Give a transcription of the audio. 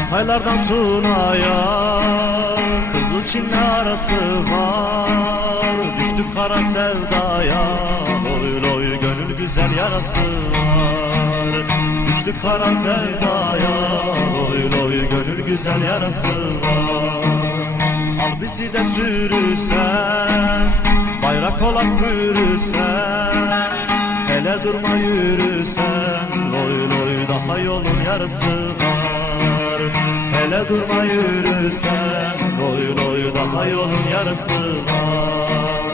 Altaylardan Tuna'ya Kızılçin'le arası var. Düştük kara sevdaya, loy loy gönül güzel yarası var. Düştük kara sevdaya, loy loy gönül güzel yarası var. Al bizi de sürürsen, bayrak olak bürürsen, hele durma yürürsen, loy loy daha yolun yarısı var. Hele durma yürürsen, loy loy daha yolun yarısı var.